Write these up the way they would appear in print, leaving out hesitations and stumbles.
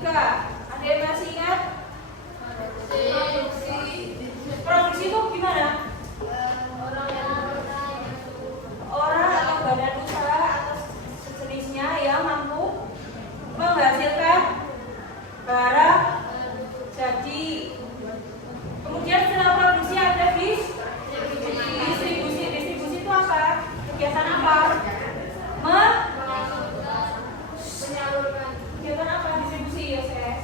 3. Ada yang masih ingat? Produksi itu gimana? Orang atau badan usaha atau sejenisnya yang mampu menghasilkan barang jadi. Kemudian setelah produksi ada distribusi. Distribusi itu apa? Kegiatan apa? Kegiatan apa distribusi ya, Ses?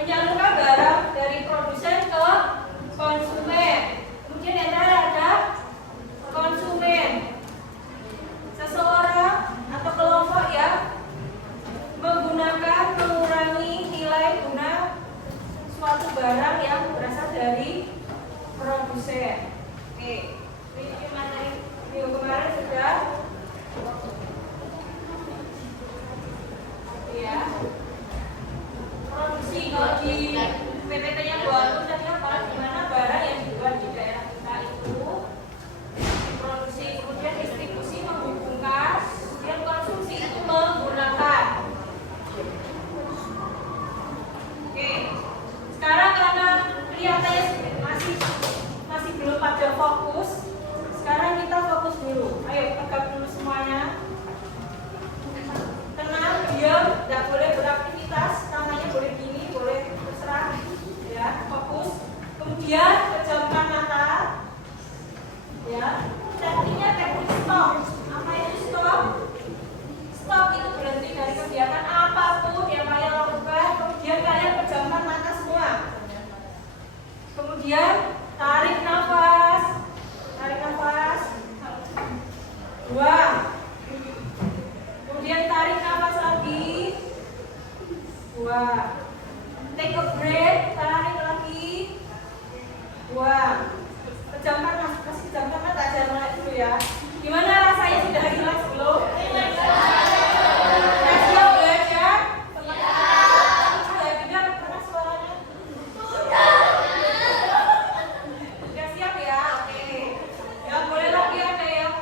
Menyalurkan barang dari produsen ke konsumen. Kemudian yang terakhir ada konsumen. Seseorang atau kelompok yang mengurangi nilai guna suatu barang yang berasal dari produsen. Oke, ini materi minggu kemarin sudah ya. Produksi kalau di PPT-nya buat tadi apa? Gimana barang yang dibuat di daerah kita itu diproduksi, kemudian distribusi menghubungkan, kemudian konsumsi itu menggunakan. Oke, sekarang karena kelihatannya masih belum pada fokus, sekarang kita fokus dulu. Ayo tegak dulu semuanya. Tenang, diam, tidak boleh beraktivitas, tangannya boleh gini, boleh terserah, ya, fokus. Kemudian pejamkan mata, ya. Tekniknya teknik stop. Apa itu stop? Stop itu berhenti dari kegiatan apapun yang kalian lakukan. Kemudian kalian pejamkan mata semua. Kemudian tarik nafas, buang. Kemudian tarik nafas lagi, buang. Take a breath, tarik lagi, buang. Pejamkan mata, jangan mulai dulu ya. Gimana rasanya, sudah rileks belum? Sudah siap belajar? Sudah dengar keras suaranya? Sudah siap ya? Oke. Ya boleh lagi ada yang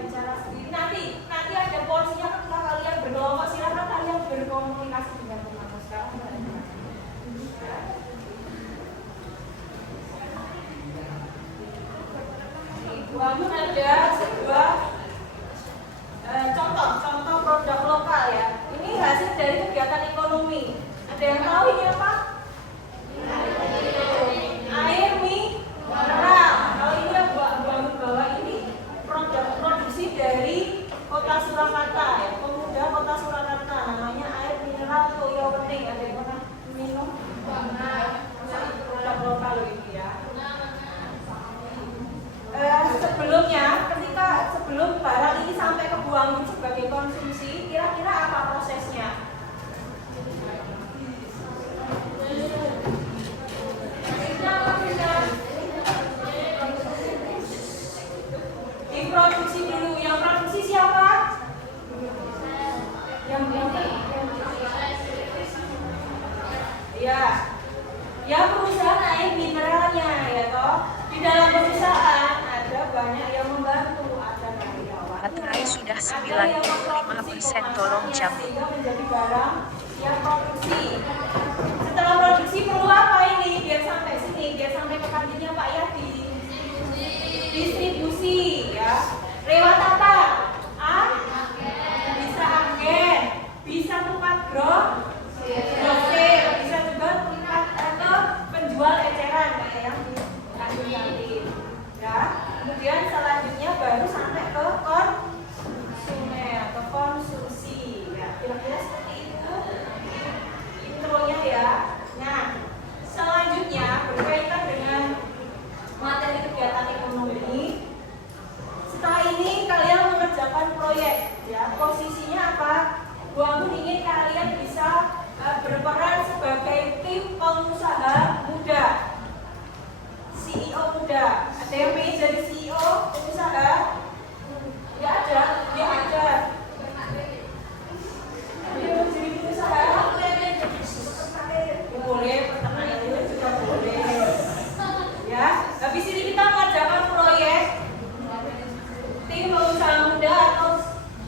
bicara sendiri. Nanti ada porsinya ketika kalian berkelompok, silakan kalian berkomunikasi dengan teman-teman sekarang. Namun ada sebuah contoh produk lokal ya. Ini hasil dari kegiatan ekonomi. Ada yang tahu ini apa? Air mineral. Kalau ini yang bawah ini produksi dari Kota Surakarta ya. Pemuda Kota Surakarta, namanya air mineral Toyo Wening. Ada yang pernah minum? Produk lokal ini ya. Sebelum barang ini sampai ke Buangin sebagai konsumsi, kira-kira apa prosesnya? Diproduksi dulu. Yang produksi siapa? Ya perusahaan air mineralnya ya toh. Di dalam perusahaan ada banyak yang membantu, ada karyawan. Baterai sudah 95%, tolong jamin. Menjadi barang yang produksi. Setelah produksi perlu apa ini? Biar sampai sini, biar sampai ke kantinnya Pak Yadi. Distribusi ya. Lewat apa? Bisa agen, bisa tukang grosir, bisa juga tukang atau penjual eceran kayak yang di kantin. Ya. Kemudian selanjutnya baru sampai ke konsumen atau konsumsi. Ya, kira-kira seperti itu intronya ya. Nah, selanjutnya berkaitan dengan materi kegiatan ekonomi. Setelah ini kalian mengerjakan proyek ya. Posisinya apa? Bu Anggun ingin kalian bisa berperan sebagai tim pengusaha muda. CEO muda. Ada yang ingin jadi CEO pengusaha? Ya ada, dia ada. Dia mau jadi pengusaha? Ya boleh, pertanyaan itu juga boleh. Ya, habis ini kita mengerjakan proyek tim pengusaha muda atau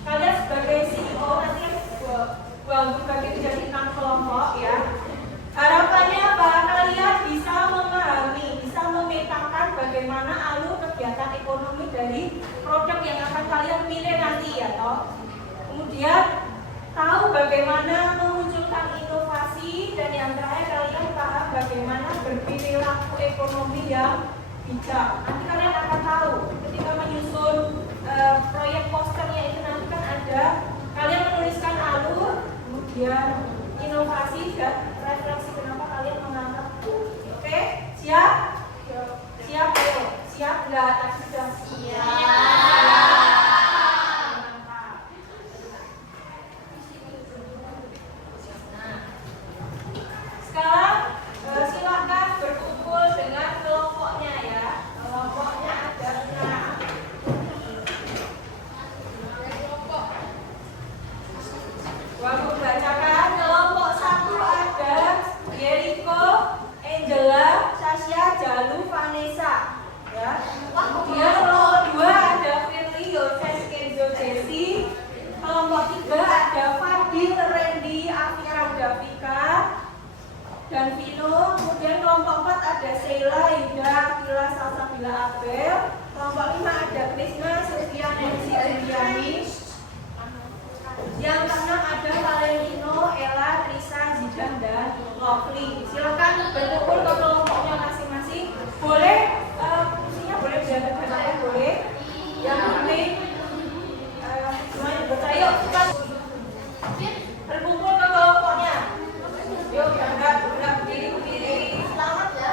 kalian sebagai Kemudian tahu bagaimana memunculkan inovasi, dan yang terakhir kalian paham bagaimana berperilaku ekonomi yang bijak. Nanti kalian akan tahu ketika menyusun proyek posternya itu, nanti kan ada kalian menuliskan alur, kemudian inovasi dan refleksi kenapa kalian mengangkat itu. Oke, siap? Siap, ayo. Siap nggak? Tadi sudah siap. Sekarang silakan berkumpul dengan kelompoknya ya. Kelompoknya ada 6. Aku bacakan. Kelompok 1 ada Jericho, Angela, Sasha, Jalu, Vanessa. Ya. Kemudian kelompok 2 ada Firly, Yoses, Kenzo, Jesse. Kelompok 3 ada Fadil, Randy, Afira, Davika dan Vino. Kemudian kelompok 4 ada Sheila, Yuda, Akila, Salsabila, Abel. Kelompok 5 ada Krisna, Sylvia, Nancy, Juliani. Yang keenam ada Valentino, Ella, Trisa, Zidan, dan Lovely. Silakan berkumpul ke kelompoknya masing-masing. Boleh fungsinya boleh berada boleh. Yang penting semuanya bertanya. Yuk, berkumpul ke kelompoknya. Yuk, berangkat berdiri. Selamat ya.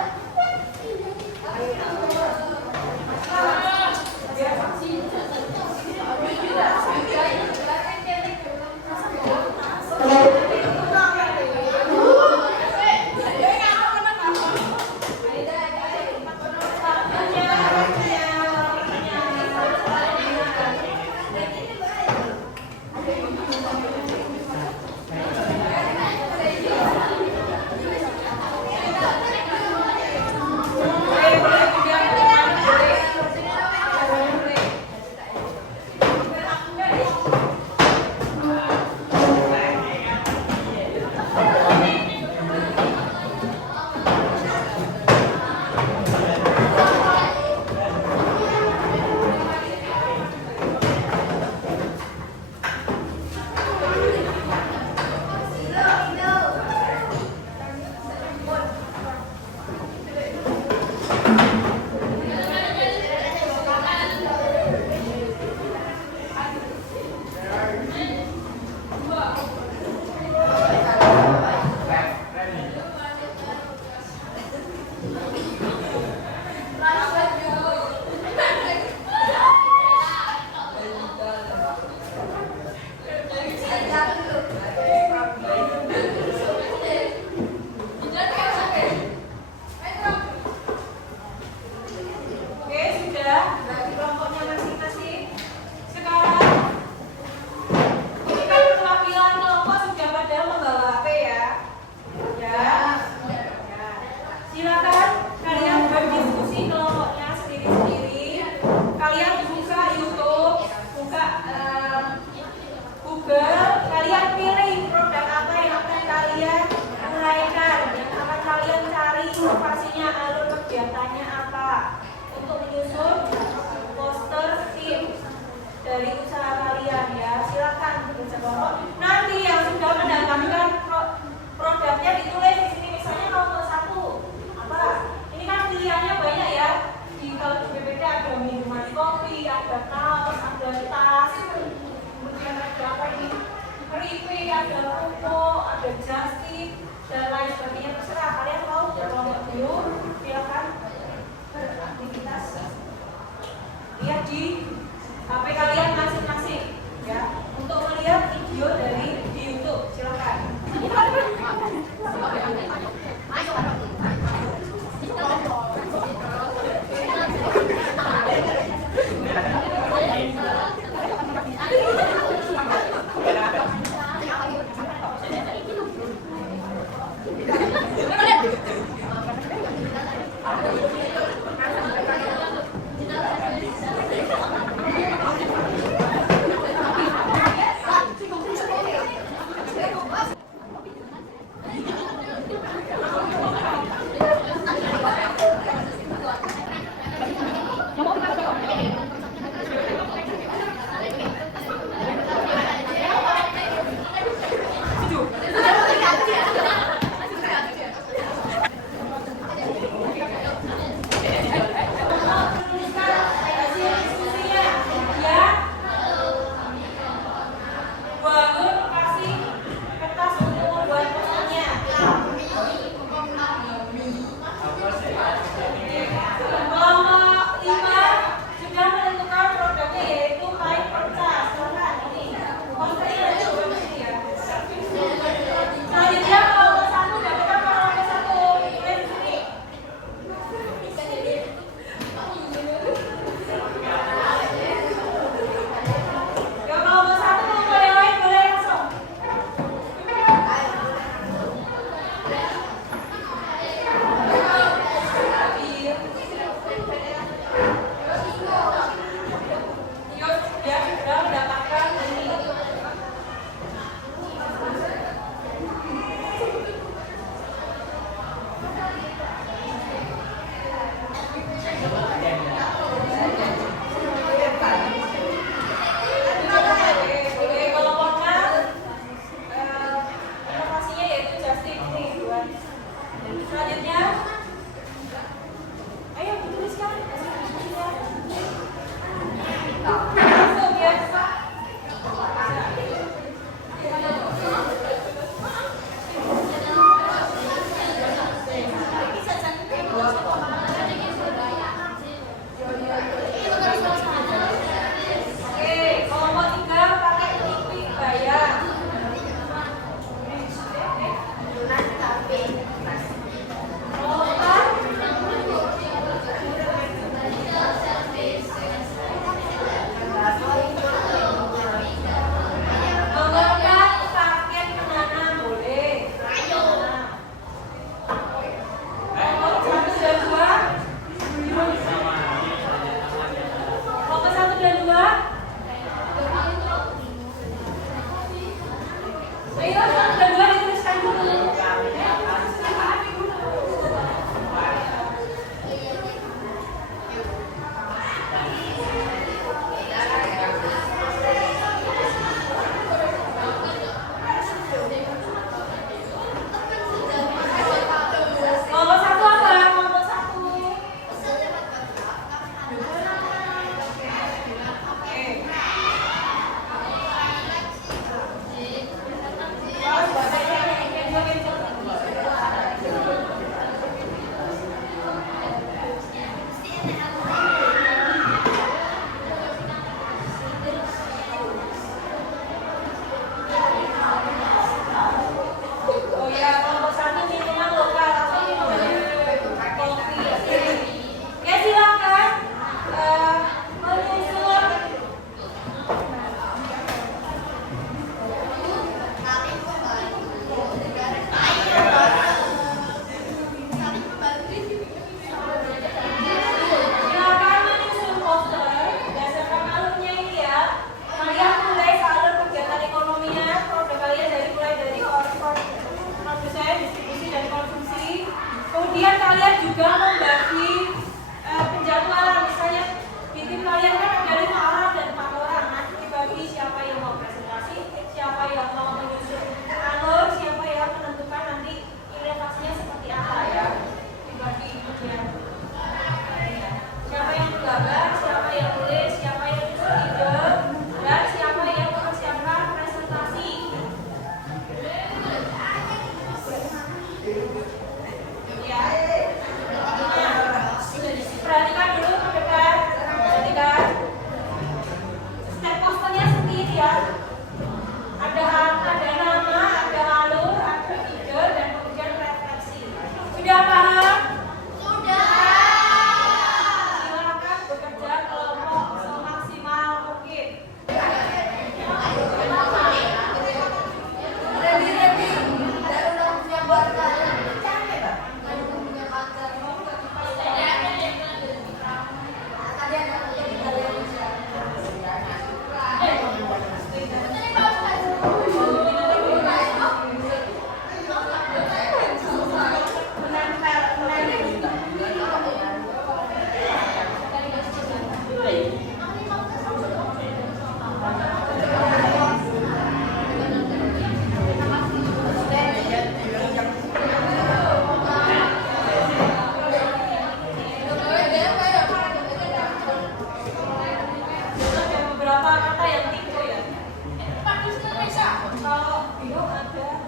Kalau bingung ada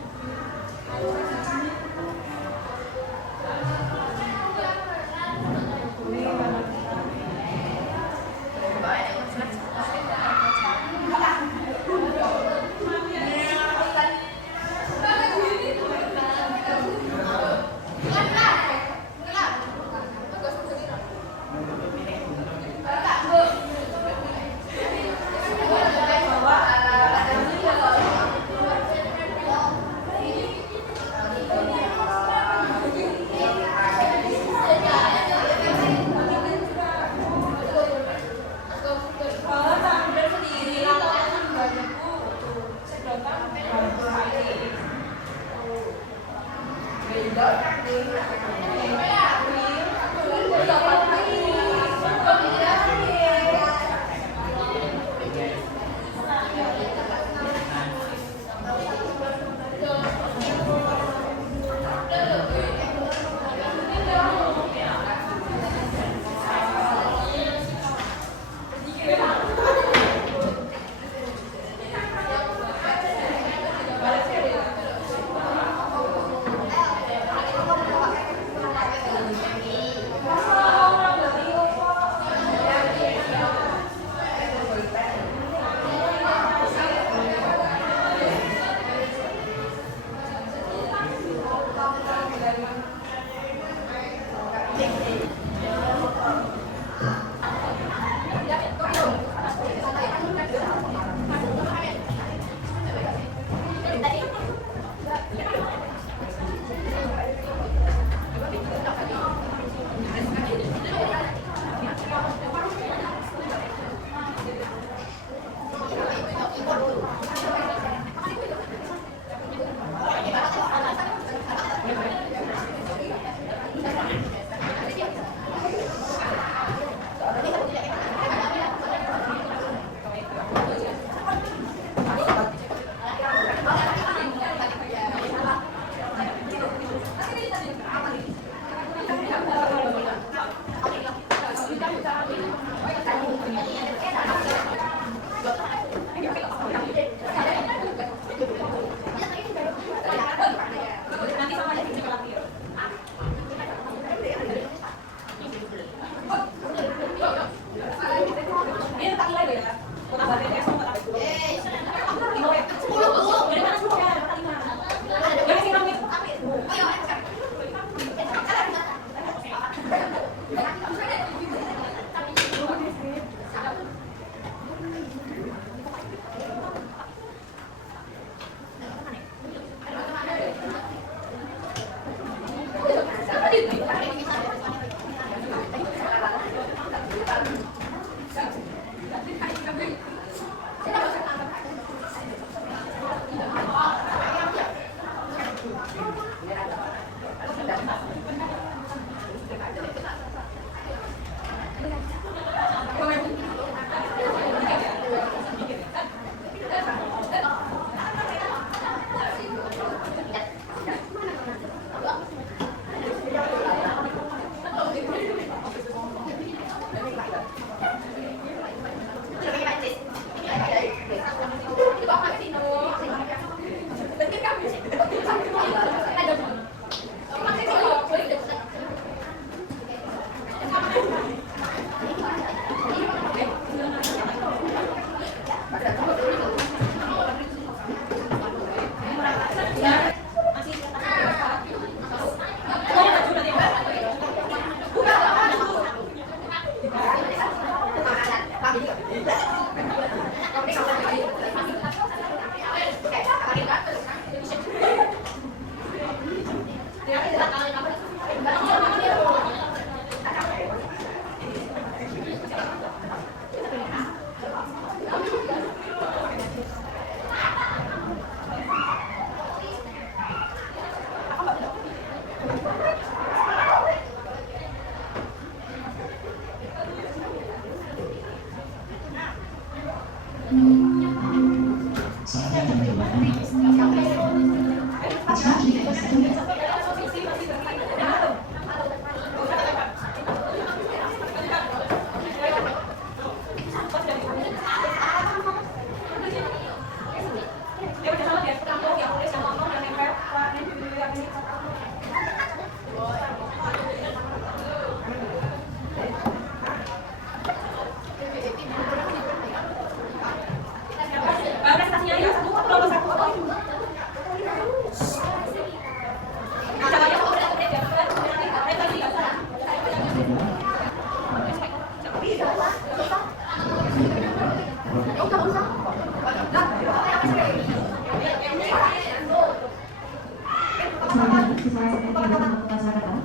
salah satu yang melakukan masyarakat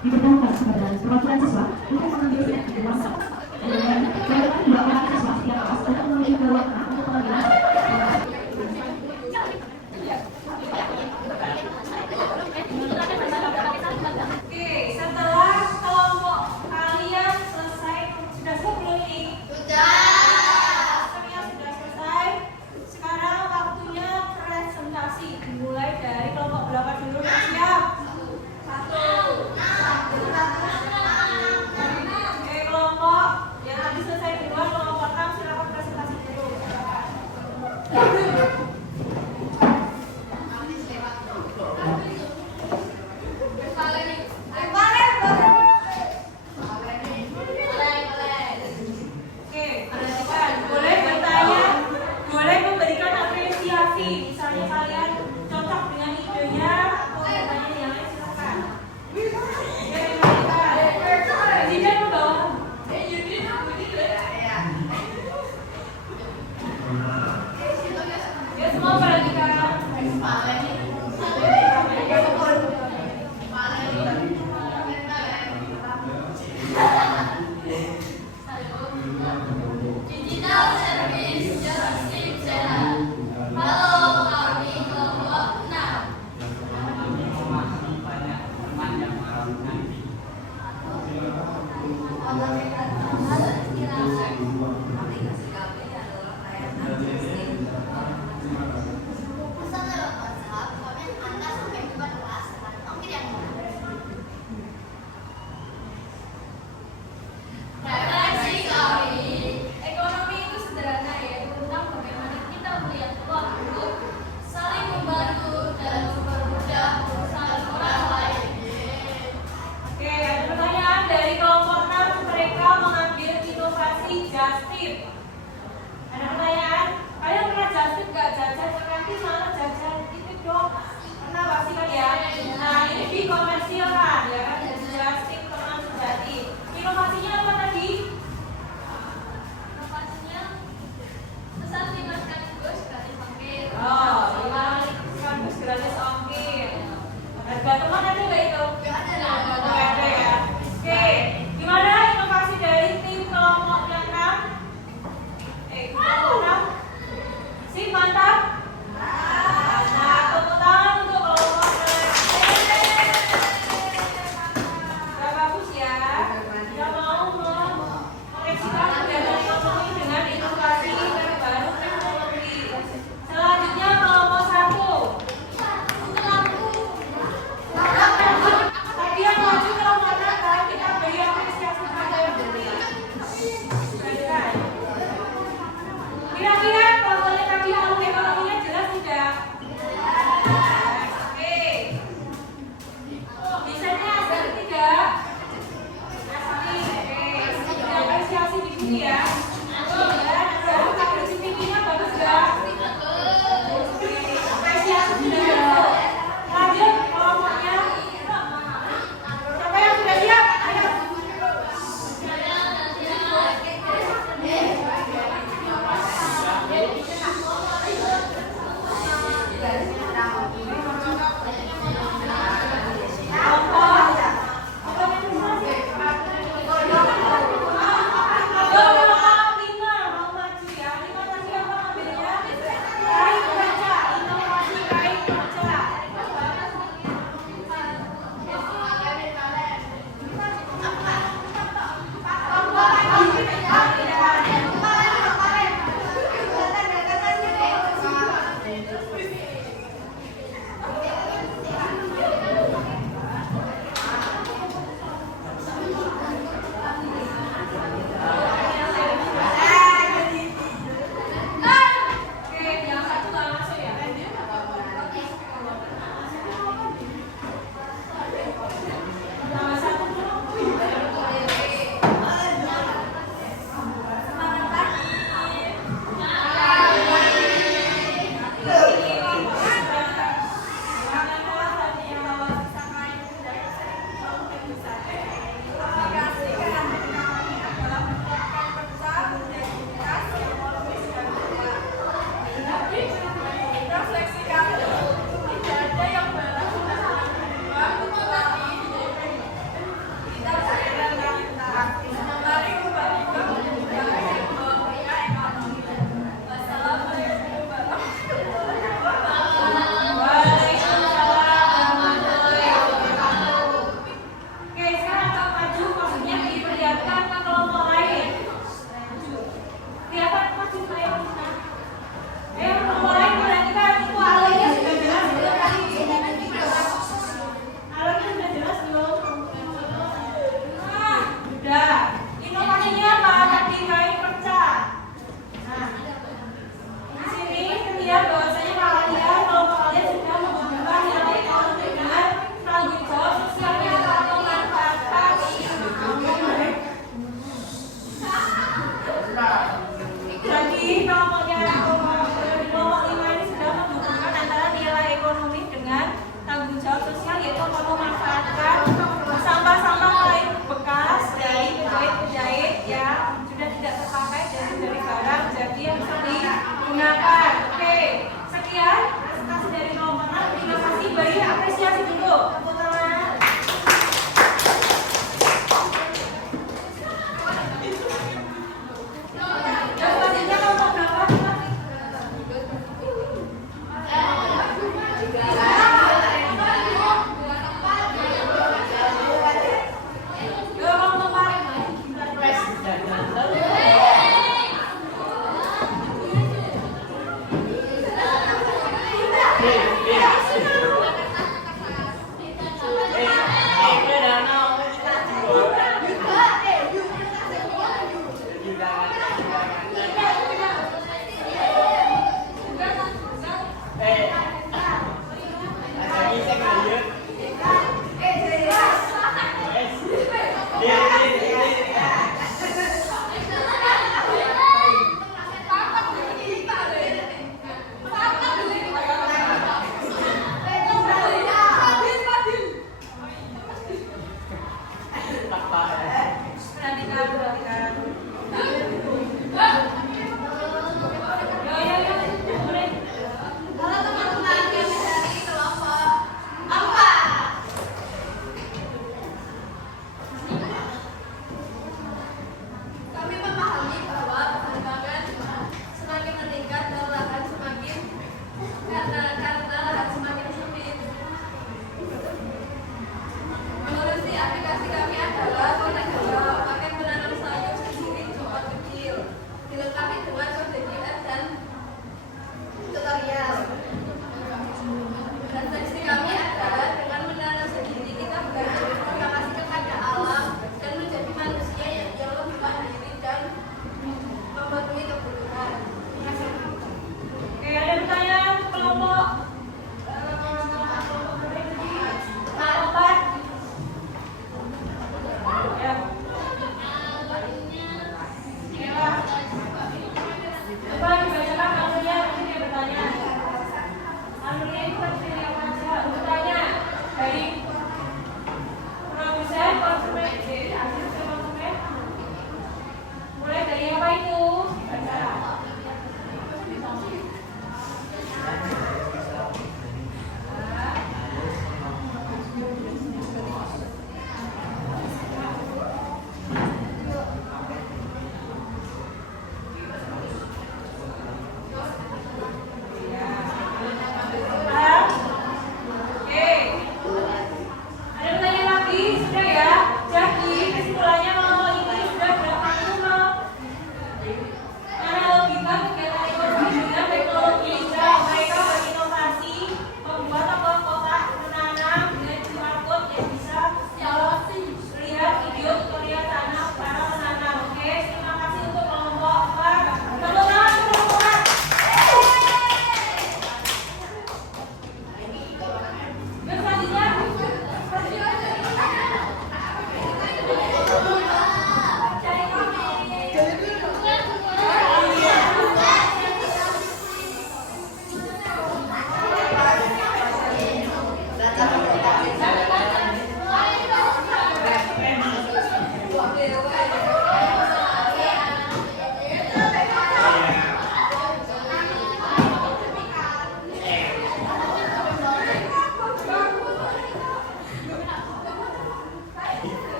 diberitahukan kepada perwakilan siswa untuk mengambil tindakan di luar sana. Kemudian kemudian dua orang siswa setiap kelas untuk memiliki ruang tengah untuk pengambilan. Oke, setelah kelompok kalian selesai, sudah sebelum nih? Semuanya sudah selesai. Sekarang waktunya presentasi. Dimulai dari kelompok berapa dulu? Siap?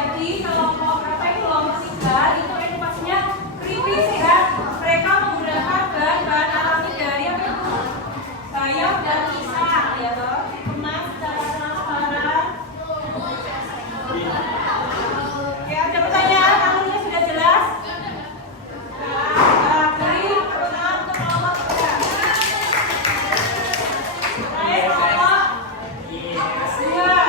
Jadi kelompok kelompok 3 itu edukasinya kritis ya. Mereka menggunakan bahan-bahan alami dari bayam dan pisang ya toh. Dikemas secara transparan. Oke, ada pertanyaan? Alurnya sudah jelas? Beri pertanyaan untuk kelompok 3. Baik, kelompok 2.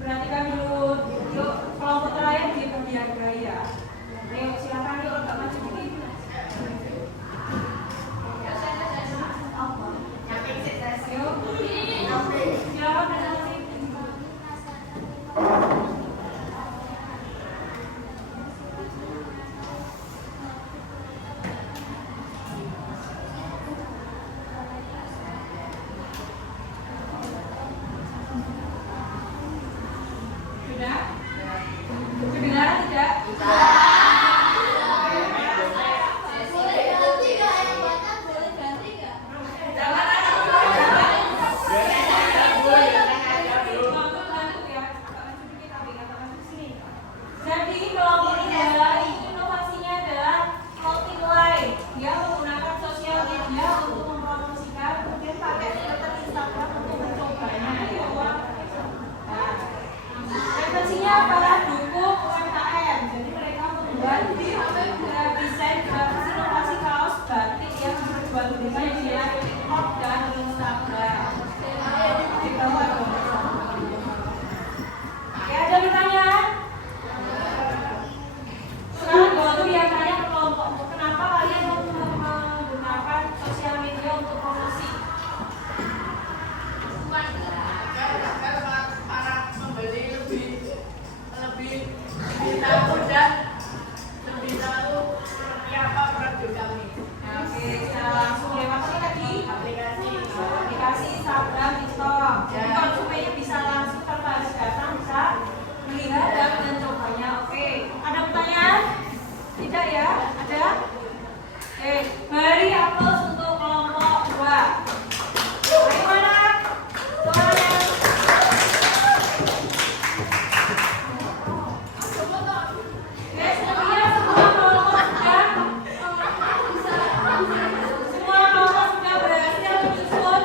Perhatikan dulu, yuk kelompok terakhir di bagian gaya. Ayo silakan yuk agak maju dikit. Yuk, silakan presentasi. Sudah? Kedengaran tidak? Jadi kelompok 3 ini inovasinya adalah multi-line. Dia menggunakan sosial media untuk mempromosikan, mungkin pakai filter Instagram untuk mencobanya. Nah, referensinya adalah dukung UMKM. Jadi mereka membuat desain grafis inovasi kaos batik yang berjual-belinya di TikTok dan Instagram. Di bawah dong. Oke, ada pertanyaan? Sekarang waktu yang tanya ke kelompok, kenapa kalian menggunakan sosial media untuk promosi? Para pembeli lebih tahu dan lebih tahu seperti apa produk kami. Oke, secara langsung lewat apa tadi? Aplikasi Instagram, TikTok. Jadi konsumennya bisa langsung tanpa harus datang, bisa melihat dan mencobanya. Oke, ada pertanyaan? Tidak ya? Ada? Oke, beri aplaus untuk kelompok 2. Bagaimana suaranya? Oke, semuanya semua kelompok sudah. Semua kelompok sudah berhasil menyusun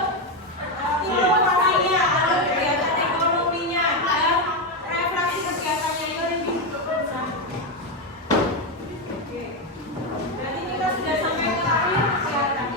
inovasinya, alur kegiatan ekonominya, dan refleksi kegiatannya itu lebih besar. Oke, berarti kita sudah sampai ke akhir kegiatan.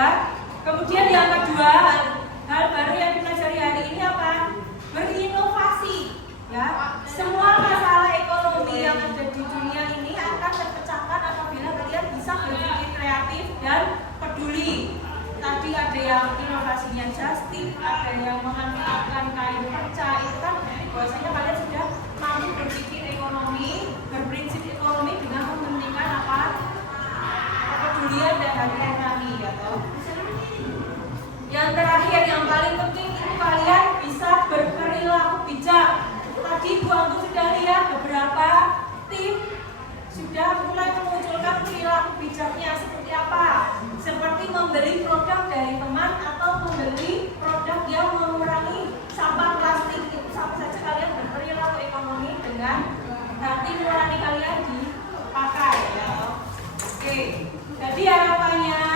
ya. Kemudian yang kedua, hal baru yang dipelajari hari ini apa? Berinovasi, ya. Semua masalah ekonomi yang ada di dunia ini akan terpecahkan apabila kalian bisa berpikir kreatif dan peduli. Tadi ada yang inovasinya justin, ada yang memanfaatkan kain perca, itu kan bahwasanya kalian sudah mampu berpikir ekonomi, berprinsip ekonomi dengan mementingkan apa? Kepedulian dan hati nurani, ya toh. Yang terakhir, yang paling penting itu kalian bisa berperilaku bijak. Tadi Bu Anggu sudah lihat beberapa tim sudah mulai memunculkan perilaku bijaknya seperti apa? Seperti membeli produk dari teman atau membeli produk yang mengurangi sampah plastik. Itu sama saja kalian berperilaku ekonomi dengan hati nurani kalian dipakai, ya. Oke. Jadi harapannya